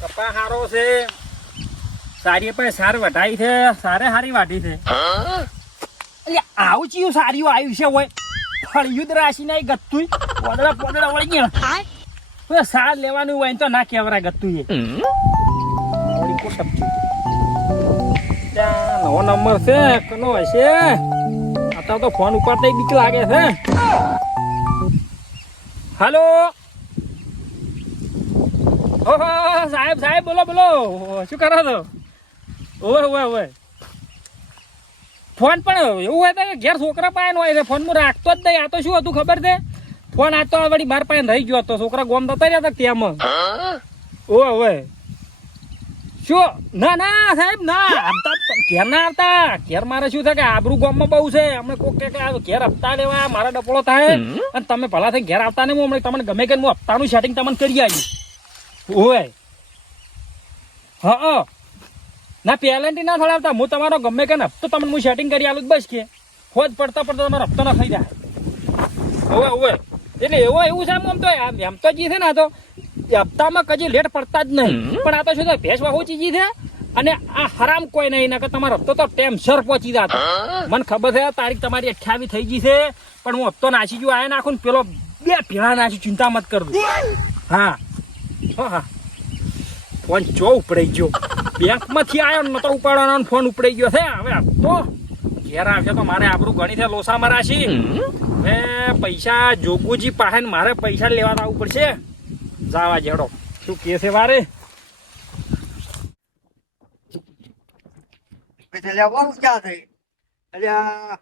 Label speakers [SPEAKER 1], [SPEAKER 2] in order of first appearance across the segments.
[SPEAKER 1] કપા સારો છે. સારી પણ સાર વઢાઈ છે. સારે સારી વાઢી છે. એટલે આવું ચિયું સારીયું આવ્યું છે હોય ફળિયું રાશી ના ગત્તું પોદડા પોદડા વળી ગયા. સાર લેવાનું હોય ને તો ના કેવરા ગત્તું એ. ત્યાં નવો નંબર છે કનો હશે. અત્યારે તો ફોન ઉપાડતા બીક લાગે છે. હાલો? ઓહો સાહેબ સાહેબ બોલો બોલો. શું કરો છો? ઓવે ઓવે ઓવે. ફોન પણ એવું હોય કે ઘેર છોકરા પાસે હોય છે. ફોન હું રાખતો જ નહીં. આ તો શું હતું ખબર છે? ફોન આ તો વળી બાર પાસે રહી ગયો હતો. છોકરા ગોમ જતા રહ્યા હતા ત્યાંમાં ઓવે ઓવે. શું? ના ના સાહેબ ના. આવતા જ- ઘેર ના આવતા. ઘેર મારે શું છે કે આબરૂ ગામમાં બહુ છે. અમે કોક કે ઘેર હપ્તા લેવા મારા ડપોળો થાય. અને તમે ભલા થઈ ઘેર આવતા ને હું તમને ગમે કે હું હપ્તાનું સેટિંગ તમને કરી આવી ઓય. હા હા. ના પેલેન્ટી ના થડાવતા. હું તમારો ગમે કે હપ્તો તમને હું સેટિંગ કરી આલું બસ કે. હોજ પડતા પડતા તમારો હપ્તો ના થઈ જાય. ઓવે ઓવે એટલે એવો એવું છે આમ તો એમ તો જી છે ને આ તો. હપ્તામાં કદી લેટ પડતા જ નહીં. પણ આ તો શું ભેંસ વાહુ ચીજી છે અને આ હરામ કોઈ નહીં ના કે તમારો હપ્તો તો ટેમસર પહોંચી જાતો. મને ખબર છે તારીખ તમારી અઠ્યાવીસ થઈ ગઈ છે પણ હું હપ્તો નાસી ગયો આયા નાખું ને પેલો બે ભેળા નાસી ચિંતા મત કરું હા. હા હા ફોન ચો ઉપડાઈ ગયો. બેંકમાંથી આવ્યો ને નતો ઉપાડવાનો ફોન ઉપડાઈ ગયો છે. હવે તો ઘેર આવશે તો મારે આબરું ઘણી છે. લોસા મરાશી હવે પૈસા જોગુજી પાસે ને મારે પૈસા લેવા આવવું પડશે. જાવા જેડો. શું કે છે વારે?
[SPEAKER 2] અલ્યા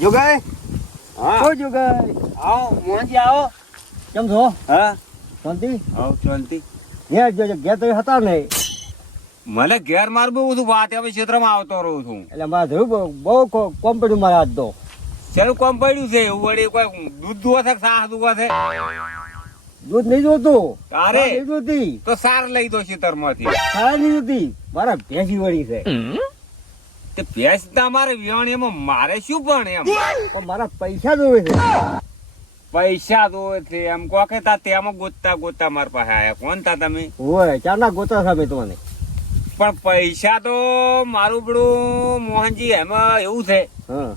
[SPEAKER 2] જોગાઈ?
[SPEAKER 3] હા.
[SPEAKER 2] જોગાઈ.
[SPEAKER 3] આવો મોહનજી આવો.
[SPEAKER 2] કેમ છો?
[SPEAKER 3] હા.
[SPEAKER 2] શાંતિ?
[SPEAKER 3] આવો શાંતિ.
[SPEAKER 2] ઘેર જો ઘેર તો હતા નહીં.
[SPEAKER 3] મને ઘેર માર બહુ બધું વાત હવે ક્ષેત્રમાં આવતો રહું છું.
[SPEAKER 2] એટલે મારે જોયું બહુ- બહુ કોમ્પ્યુટર મારા હાથ તો
[SPEAKER 3] ચાલુ કોમ પડ્યું છે? એવું વળી કોઈ દૂધ દુવા છે સાહ દુવા છે?
[SPEAKER 2] દૂધ નહીં જોતું.
[SPEAKER 3] તારે?
[SPEAKER 2] નહીં જોતી.
[SPEAKER 3] તો સાર લઈ દો ક્ષેત્રમાંથી
[SPEAKER 2] સાર નહીં જોતી. મારા ભેંસી વળી છે.
[SPEAKER 3] તે ભેંસ તમારે વિવાણી એમાં મારે શું પણ એમ?
[SPEAKER 2] મારા પૈસા જોવે છે.
[SPEAKER 3] પૈસા તો એટલે એમ કહો કે તા તેમાં ગોતતા ગોતતા મારા પાસે આયા. કોણ તા તમે?
[SPEAKER 2] હોય ચારના ગોતા સામે તમને
[SPEAKER 3] પણ પૈસા તો મારું બધું મોહનજી એમાં એવું છે
[SPEAKER 2] હા.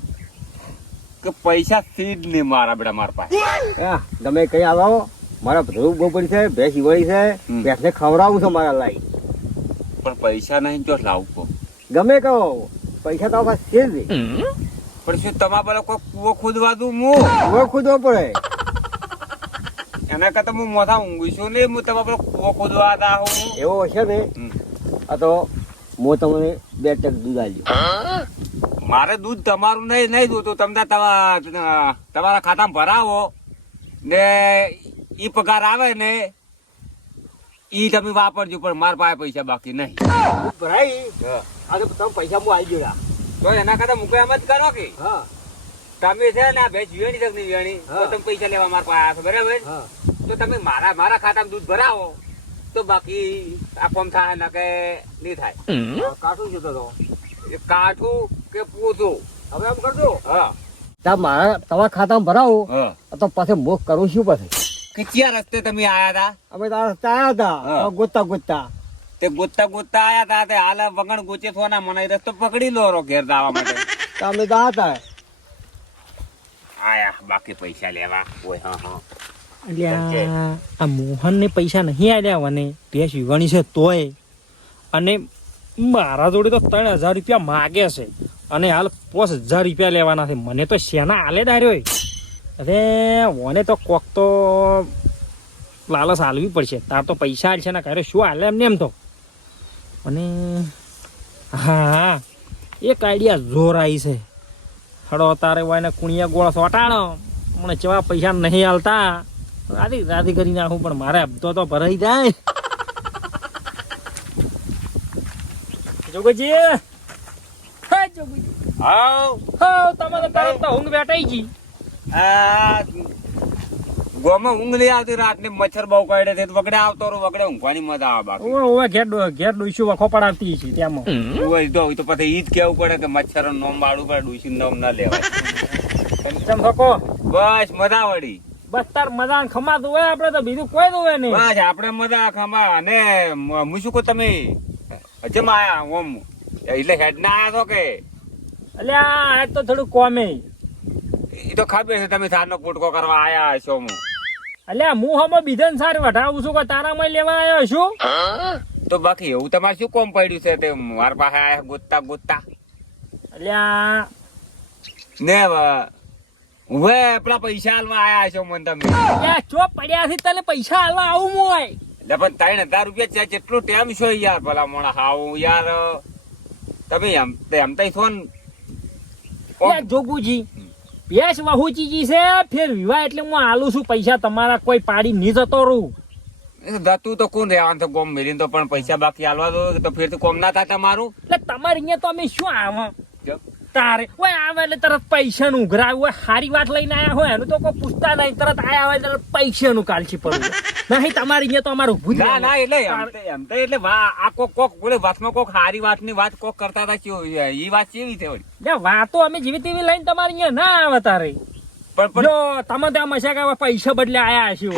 [SPEAKER 3] કે પૈસા સીધ નહીં મારા બેટા મારા પાસે.
[SPEAKER 2] હા તમે કઈ આવો. મારા ધ્રુવ ગોપડી છે ભેંસી વળી છે.
[SPEAKER 3] બેસને
[SPEAKER 2] ભેંસને ખવડાવું છું મારા લાઈ
[SPEAKER 3] પણ પૈસા નહીં જો લાવું
[SPEAKER 2] ગમે કહો. પૈસા તો પાસે છે જ
[SPEAKER 3] પણ શું તમારા પેલા કોઈ કૂવો ખોદવા દઉં હું?
[SPEAKER 2] કુવો ખુદવો પડે.
[SPEAKER 3] એના કરતા હું મોથા ઊંઘું છું ને હું તમારા પેલા કુવો ખોદવા દા હું
[SPEAKER 2] એવો હશે ને? આ તો હું તમને બે ટક દૂધ આલ્યું.
[SPEAKER 3] મારે દૂધ તમારું નહીં નહીં જોતું તમને તમારા તમારા ખાતામાં ભરાવો ને ઈ પગાર આવે ને ઈ તમે વાપરજો પણ મારા પાસે પૈસા બાકી નહીં.
[SPEAKER 2] ભરાઈ અરે તમે પૈસા હું આવી ગયો
[SPEAKER 3] તો એના કરતા મૂકે એમ જ કરો કે.
[SPEAKER 2] હા.
[SPEAKER 3] તમે છે ને આ ભેંસ વેણી તક નહીં વેણી તો તમે પૈસા લેવા મારા પાસે આવ્યા છો બરાબર તો તમે મારા મારા ખાતામાં દૂધ ભરાવો તો બાકી આ કોમ થાય ના કે નહીં થાય.
[SPEAKER 2] કાઠું જતો તો.
[SPEAKER 3] એ કાઠું કે પૂછું
[SPEAKER 2] હવે એમ કરજો.
[SPEAKER 3] હા.
[SPEAKER 2] તા મારા તમારા ખાતામાં ભરાવો
[SPEAKER 3] હા.
[SPEAKER 2] તો પાછું મોક કરું શું પછી.
[SPEAKER 3] કે ક્યાં રસ્તે તમે આયા હતા
[SPEAKER 2] અમે તારા ત્યાં હતા
[SPEAKER 3] હા.
[SPEAKER 2] તો ગોતતા ગોતતા.
[SPEAKER 3] તે ગોતતા ગોતતા આયા તા તે હાલ વગણ ગોચે થોના મને રસ્તો પકડી લો રો ઘેર દાવા માટે.
[SPEAKER 2] તો અમે હતા
[SPEAKER 3] આયા બાકી પૈસા લેવા. ઓય હા હા.
[SPEAKER 1] એટલે આ મોહન મોહનને પૈસા નહીં આલ્યા મને. ભેંસ વિવાણી છે તોય. અને મારા જોડે તો ત્રણ હજાર રૂપિયા માગે છે. અને હાલ પાંચ હજાર રૂપિયા લેવાના છે. મને તો શેના હાલે ડાર્યો અરે મને તો કોક તો લાલચ હાલવી પડશે. તાર તો પૈસા હાલ છે ને કરે શું હાલે એમને એમ તો? અને હા એક આઈડિયા જોર આવી છે. હડો તારે વાયને કુણિયા ગોળ સોટાણો મને જેવા પૈસા નહીં હાલતા રાધી રાધી કરી નાખું પણ મારે હપ્તો તો ભરાઈ જાય. જોગજી. હે જોગજી.
[SPEAKER 3] હાવ
[SPEAKER 1] હા તમે તો તરત ઊંઘ બેઠાઈ જી
[SPEAKER 3] આ ગોમાં ઊંઘ નહીં આવતી રાત ને મચ્છર બહુ કાઢે છે. વગડે આવતો રહો વગડે ઊંઘવાની મજા આવે બાકી.
[SPEAKER 1] ઓવે ઓવે ઘેર ઘેર ડુસી વખો પડાવતી છે ત્યાંમાં
[SPEAKER 3] ઓય તો તો પછી ઈ જ કેવું પડે કે મચ્છર નોમ વાળું પડે ડુસી નોમ ના લેવાય.
[SPEAKER 1] ચમ થકો
[SPEAKER 3] બસ મજા વળી.
[SPEAKER 1] બસ તાર મજા ખમાતું હોય આપણે તો બીજું કોઈ દોવે નહીં.
[SPEAKER 3] બસ આપણે મજા ખમા અને હું શું કહું તમે. જેમ આયા ઓમ. એટલે હેડ ના આયા છો કે?
[SPEAKER 1] એટલે આ તો થોડું કોમે.
[SPEAKER 3] એ તો ખબર છે તમે થારનો પુટકો કરવા આયા છો હું
[SPEAKER 1] એટલે હું હમણાં બીજન સાર વઢાવું છું કે તારામાં લેવા આવ્યો છું?
[SPEAKER 3] તો બાકી એવું તમારે શું કોમ પડ્યું છે તે માર પાસે આયા ગોતતા ગોતતા?
[SPEAKER 1] અલ્યા
[SPEAKER 3] ને હવે પેલા પૈસા હાલવા આયા છો મને તમે.
[SPEAKER 1] ચો પડ્યા છે તને પૈસા હાલવા આવું મોય
[SPEAKER 3] એટલે પણ ત્રણ હજાર રૂપિયા છે કેટલો ટેમ છો યાર ભલા મોણા. હાવું યાર તમે એમ એમ તઈ છો ને?
[SPEAKER 1] જોગુજી ભેંસ વહુચીજી છે ફેર વિવાહ એટલે હું આલું છું પૈસા તમારા કોઈ પાડી નહીં જતો રહું.
[SPEAKER 3] તું તો કોણ રહેવાનું તો કોમ મેલીને તો પણ પૈસા બાકી આલવા દો તો ફેર તો કોમ ના થાય તમારું.
[SPEAKER 1] એટલે તમારે અહીંયા તો અમે શું આવા? તારે. ઓય આવે એટલે તરત પૈસાનું ઉઘરાવ. હોય સારી વાત લઈને આયા હોય એનું તો કોઈ પૂછતા નહીં. તરત આયા હોય તરત પૈસા નું કાલથી પડવું નહીં તમારે અહીંયા તો અમારું ભૂલ
[SPEAKER 3] ના ના એટલે એમ તો- એટલે વા- આ કોક કોક બોલે વાતમાં કોક હારી વાતની વાત કોક કરતા હતા કેવું? એ વાત કેવી છે વળી?
[SPEAKER 1] વાતો અમે જેવી તેવી લઈને તમારે અહીંયા ના આવે તારે.
[SPEAKER 3] પણ
[SPEAKER 1] તમે ત્યાં મશા પૈસા બદલે આયા હશો.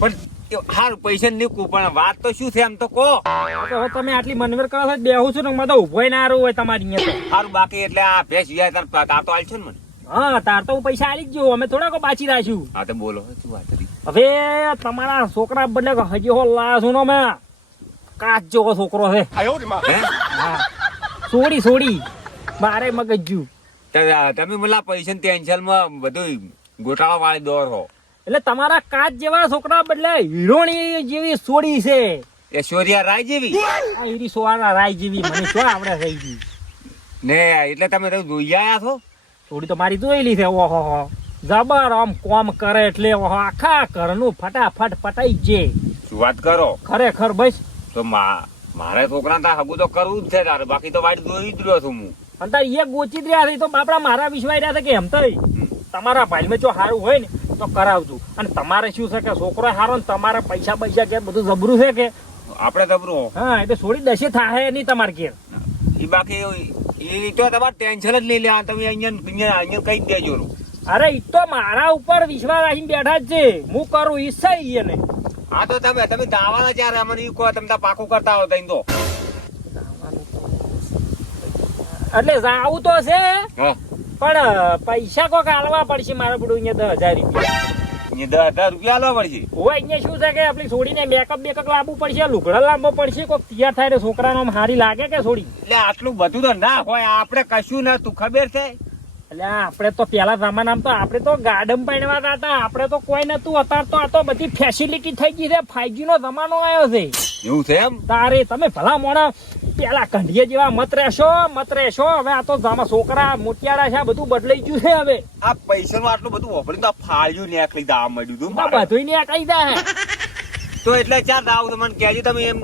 [SPEAKER 3] પણ હારું પૈસા નીકળું પણ વાત તો શું છે એમ તો કહો.
[SPEAKER 1] તો હવે તમે આટલી મનવેર કરો છો બેહું છું ને મને તો ઊભો ના રહ્યું હોય તમારી અહીંયા
[SPEAKER 3] હારું બાકી એટલે આ ભેંસ વિયાય તાર તાર તો આલ છે ને મને.
[SPEAKER 1] હા તાર તો હું પૈસા આલી જ જો અમે થોડાક બાચી રાખ્યું.
[SPEAKER 3] હા તો બોલો શું વાત હતી?
[SPEAKER 1] હવે તમારા છોકરા બદલે હજી હો લાસુ નો મે કાચ જેવો છોકરો છે.
[SPEAKER 3] હે?
[SPEAKER 1] હા. સોડી સોડી. મારે મગજ
[SPEAKER 3] જુ તમે મને પૈસા ટેન્શનમાં બધું ગોટાળા વાળી દોર હો.
[SPEAKER 1] એટલે તમારા કાચ જેવા છોકરા બદલે હીરોણી જેવી સોડી છે.
[SPEAKER 3] એ સોરિયા રાય જેવી?
[SPEAKER 1] આ હીરી સોવાના રાય જેવી મને શું આવડે થઈ ગઈ
[SPEAKER 3] ને એટલે તમે તો જોઈ આયા છો?
[SPEAKER 1] થોડી તો મારી જોયેલી છે ઓહો હો. જબર આમ કોમ કરે એટલે ઓહો આખા ઘરનું ફટાફટ પટાઈ જે
[SPEAKER 3] શું વાત કરો?
[SPEAKER 1] ખરેખર બસ.
[SPEAKER 3] તો મા- મારે છોકરા તા હગું તો કરવું જ છે તારે. બાકી તો વાઈટ જોઈ જ રહ્યો છું હું.
[SPEAKER 1] અને તાર એ ગોચી રહ્યા છે તો બાપડા મારા વિશ્વાસ રહ્યા છે કે એમ તો તમારા ભાઈમાં જો સારું હોય ને તો કરાવજો. અને તમારે શું છે કે છોકરો હારો ને તમારે પૈસા પૈસા કે બધું જબરું છે કે?
[SPEAKER 3] આપણે જબરું
[SPEAKER 1] હા. એટલે થોડી દશે થાય નહીં તમારે ઘેર.
[SPEAKER 3] એ બાકી એ તો તમારે ટેન્શન જ નહીં લેવા તમે અહીંયા અહીંયા અહીંયા કઈ દેજો
[SPEAKER 1] અરે એ તો મારા ઉપર વિશ્વાસ રાખીને બેઠા જ છે. હું કરું ઈચ્છા એને.
[SPEAKER 3] હા તો તમે તમે દાવાના ચાર અમને કહો તમે પાકું કરતા હો તઈ તો.
[SPEAKER 1] એટલે જાવું તો છે.
[SPEAKER 3] હા.
[SPEAKER 1] પણ પૈસા કોક આલવા પડશે મારા બધું અહીંયા દસ હજાર રૂપિયા.
[SPEAKER 3] દસ હજાર રૂપિયા આલવા પડશે?
[SPEAKER 1] હોય અહીંયા શું છે કે આપણી છોડીને મેકઅપ બેકઅપ લાવવું પડશે લુગડા લાવવો પડશે કોક તૈયાર થાય છોકરાનો હારી લાગે કે છોડી?
[SPEAKER 3] એટલે આટલું બધું તો ના હોય આપણે કશું ના તું ખબર છે?
[SPEAKER 1] એટલે આપણે તો પેલા જમાનામાં તો આપણે તો ગાર્ડન પહેણવા હતા આપણે તો કોઈ નતું અત્યારે તો આ તો બધી ફેસિલિટી થઈ ગઈ છે ફાઈવજી નો જમાનો આવ્યો છે.
[SPEAKER 3] એવું છે એમ?
[SPEAKER 1] તારે તમે ભલા મોણા પેલા કંઢીએ જેવા મત રહેશો મત રહેશો. હવે આ તો આમાં છોકરા મોટિયારા છે આ બધું બદલાઈ ગયું છે હવે.
[SPEAKER 3] આ પૈસાનું આટલું બધું વાપરી તો ફાળ્યું નીકળી દાવા મળ્યું તું
[SPEAKER 1] બધું ને કહી દે.
[SPEAKER 3] તો એટલે ચાર દાવ તો મને કહેજો તમે એમ.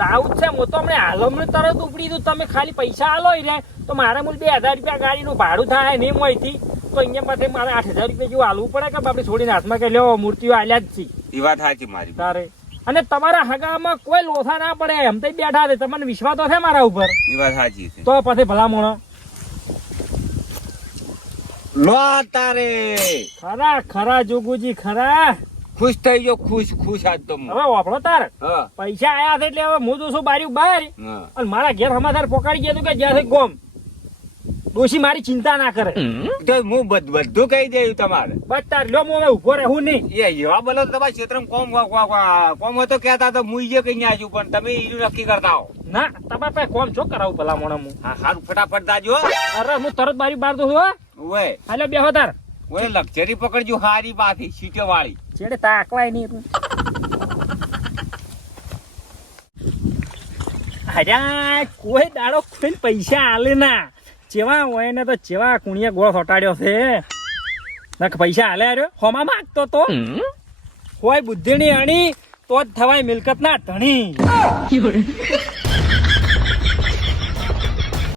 [SPEAKER 1] દાવ જ છે હું તો હમણાં હાલમ તરત ઉપડી દઉં. તમે ખાલી પૈસા હાલો રે. તો મારા મૂળ બે હજાર રૂપિયા ગાડીનું ભાડું થાય નહીં મોયથી તો અહીંયા પાસે મારે આઠ હજાર રૂપિયા જેવું હાલવું પડે કે બાપડી છોડીને હાથમાં કે લેવો મૂર્તિઓ આલ્યા જ છે
[SPEAKER 3] એ વાત સાચી મારી.
[SPEAKER 1] તારે? અને તમારા હગામાં કોઈ લોથા ના પડે એમ તો બેઠા છે. તમને વિશ્વાસ તો છે મારા ઉપર?
[SPEAKER 3] વાત સાચી છે.
[SPEAKER 1] તો પછી ભલા મોણો
[SPEAKER 3] લો તારે.
[SPEAKER 1] ખરા ખરા જોગુજી ખરા.
[SPEAKER 3] ખુશ થઈ ગયો ખુશ ખુશ આજ તો
[SPEAKER 1] હવે વાપરો તાર. પૈસા આયા છે એટલે હવે હું તો શું બાર્યું બહાર અને મારા ઘેર સમાધાર પોકાડી ગયા તું કે જ્યાં ગોમ? ડોશી મારી ચિંતા ના કરે.
[SPEAKER 3] તો હું બધું કહી દઉં તમારે.
[SPEAKER 1] બસ તાર લ્યો હું હવે ઊભો રહું નહીં.
[SPEAKER 3] એ એવા બોલો તમારે ક્ષેત્રમાં કોમ કોમ- હતો કહેતા તો હું ઈજે કઈ આજુ પણ તમે ઈ નક્કી કરતા હો.
[SPEAKER 1] ના તમારે પાસે કોમ છો કરાવું ભલા મોણા હું
[SPEAKER 3] હા સારું ફટાફટ દાજો.
[SPEAKER 1] અરે હું તરત બારી બાર દઉં છું.
[SPEAKER 3] ઓય.
[SPEAKER 1] હાલે બેહો તાર.
[SPEAKER 3] ઓય લક્ઝરી પકડજો હારી પાછી સીટો વાળી
[SPEAKER 1] છેડે તાકવાય નહીં અરે કોઈ દાડો કોઈ પૈસા આલે ના. જેવા હોય ને તો જેવા કુણિયા ગોળ ફટાડ્યો છે. નક પૈસા હાલે આર્યો. હોમાં માગતો તો. હોય બુદ્ધિની અણી તો જ થવાય મિલકત ના ધણી